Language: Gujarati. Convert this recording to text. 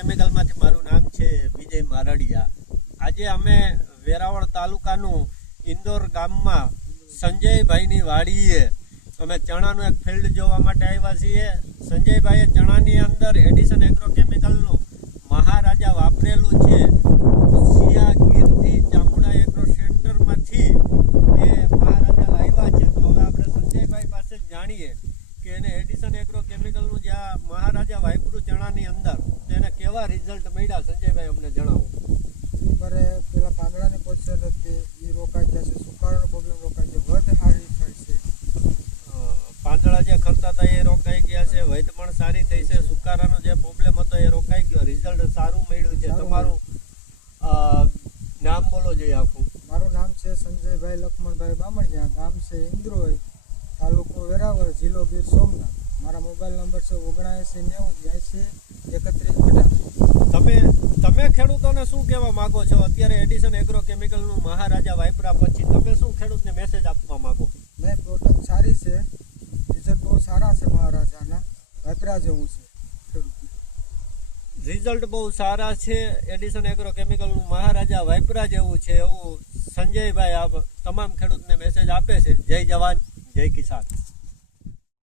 કેમિકલમાંથી મારું નામ છે વિજય મારડિયા। આજે અમે વેરાવળ તાલુકાનું ઇન્દોર ગામમાં સંજયભાઈની વાડીએ અમે ચણાનું એક ફિલ્ડ જોવા માટે આવ્યા છીએ। સંજયભાઈએ ચણાની અંદર એડિશન એગ્રો કેમિકલનું મહારાજા વાપરેલું છે। ઉસિયા કીર્તિ ચામુંડા એગ્રો સેન્ટરમાંથી એ મહારાજા લાવ્યા છે। તો હવે આપણે સંજયભાઈ પાસે જ જાણીએ કે એને એડિશન એગ્રો કેમિકલનું જે આ મહારાજા વાપર્યું ચણાની અંદર તેને કેવા રિઝલ્ટ મળ્યા। સંજયભાઈ અમને જણાવો। મારે પેલા પાંદડાની પોઝિશન હતી એ રોકાઈ જશે, સુકારાનો પ્રોબ્લેમ રોકાઈ જાય, વધ સારી થઈ છે, પાંદડા જે ખરતા હતા એ રોકાઈ ગયા છે, વધ પણ સારી થઈ છે, સુકારાનો જે પ્રોબ્લેમ હતો એ રોકાઈ ગયો, રિઝલ્ટ સારું મળ્યું છે। તમારું નામ બોલો જોઈએ આખું। મારું નામ છે સંજયભાઈ લક્ષ્મણભાઈ બામણિયા, ગામ છે ઇન્દ્રોઈ, તાલુકો વેરાવળ, જિલ્લો ગીર સોમનાથ। મારા મોબાઈલ નંબર છે 7990823118। તમે ખેડૂતોને શું કહેવા માંગો છો? અત્યારે એડિશન એગ્રો કેમિકલનું મહારાજા વાપર્યા પછી તમે શું ખેડૂતને મેસેજ આપવા માંગો? નહીં, પ્રોડક્ટ સારી છે, રિઝલ્ટ બહુ સારા છે, મહારાજાના વાપર્યા જેવું છે ખેડૂતને, રિઝલ્ટ બહુ સારા છે। એડિશન એગ્રો કેમિકલનું મહારાજા વાપર્યા જેવું છે એવું સંજયભાઈ તમામ ખેડૂતને મેસેજ આપે છે। જય જવાન જય કિસાન।